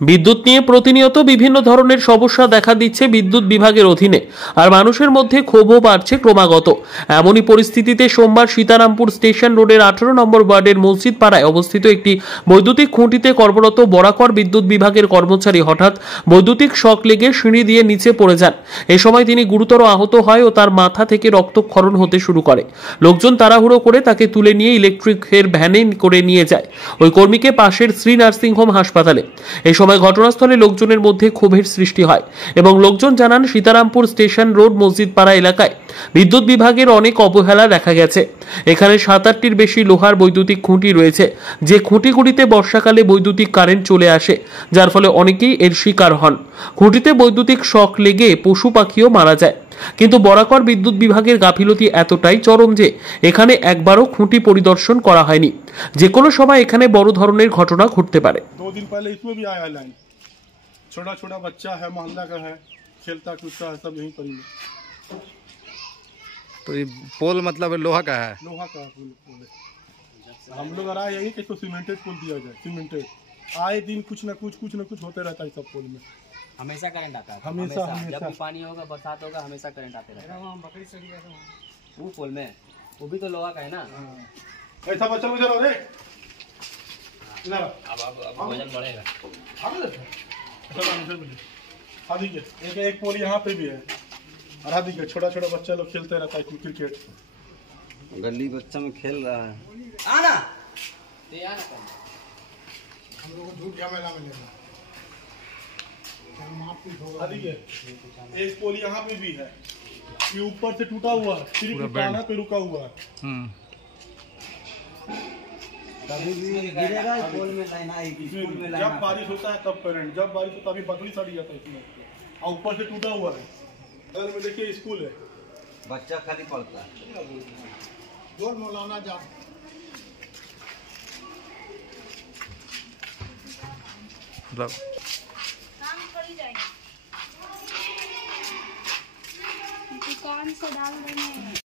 বিদ্যুৎ নিয়ে প্রতিনিয়ত বিভিন্ন ধরনের সমস্যা দেখা দিচ্ছে বিদ্যুৎ বিভাগের অধীনে, আর মানুষের মধ্যে ক্ষোভও বাড়ছে ক্রমাগত। এমনই পরিস্থিতিতে সোমবার সীতারামপুর স্টেশন রোডের 18 নম্বর ওয়ার্ডের মসজিদ পাড়ায় অবস্থিত একটি বৈদ্যুতিক খুঁটিতে কর্মরত বরাকর বিদ্যুৎ বিভাগের কর্মচারী হঠাৎ বৈদ্যুতিক শক লেগে সিঁড়ি দিয়ে নিচে পড়ে যান। এ সময় তিনি গুরুতর আহত হয় ও তার মাথা থেকে রক্তক্ষরণ হতে শুরু করে। লোকজন তাড়াহুড়ো করে তাকে তুলে নিয়ে ইলেকট্রিকের ভ্যানে করে নিয়ে যায় ওই কর্মীকে পাশের শ্রী নার্সিং হোম হাসপাতালে। এই সময় ঘটনাস্থলে লোকজনের মধ্যে ক্ষোভের সৃষ্টি হয় এবং লোকজন জানান সীতারামপুর স্টেশন রোড মসজিদ পাড়া এলাকায় বিদ্যুৎ বিভাগের অনেক অবহেলা দেখা গেছে। এখানে 7-8টির বেশি লোহার বৈদ্যুতিক খুঁটি রয়েছে, যে খুঁটিগুলিতে বর্ষাকালে বৈদ্যুতিক কারেন্ট চলে আসে, যার ফলে অনেকেই এর শিকার হন। খুঁটিতে বৈদ্যুতিক শক লেগে পশু পাখিও মারা যায়। কিন্তু বরাকর বিদ্যুৎ বিভাগের গাফিলতি এতটাই চরম যে এখানে একবারও খুঁটি পরিদর্শন করা হয়নি। যে কোনো সময় এখানে বড় ধরনের ঘটনা ঘটতে পারে। 2 दिन पहले इसमें भी आया लाइन, छोटा छोटा बच्चा है, मोहल्ला का है, खेलता कूदता है, सब यहीं पर ही। तो ये पोल मतलब लोहा का है? लोहा का पुल है। हम लोग आ रहा है यही कि इसको सीमेंटेड पुल दिया जाए, सीमेंटेड। आए दिन कुछ न कुछ होते रहता है सब पुल में। हमेशा करंट आता है, हमेशा जब भी पानी होगा, बरसात होगा, हमेशा करंट आते रहता है। वो पुल में वो भी तो लोहा का है ना। ऐसा बच्चा मुझे रे अब वजन बढ़ेगा। एक पोल यहाँ पे भी है, और हाँ देखिए छोटा छोटा बच्चा लोग खेलते रहता है क्रिकेट। गली बच्चा में खेल रहा है। आना हम लोग को झूठ झमेला में लेना। देखिए एक पोल यहाँ पे भी है, ये ऊपर से टूटा हुआ है, सिर्फ काना पे रुका हुआ है। कभी भी गिरेगा पोल में लाइन आएगी, पोल में लाइन जब बारिश होता है तब करंट, जब बारिश होता है अभी बकरी सड़ जाता है इसमें, और ऊपर से टूटा हुआ है। बगल में देखिए स्कूल है, बच्चा खाली पढ़ता है। जोर मौलाना जा काम करी जाएंगे, दुकान से डाल देंगे।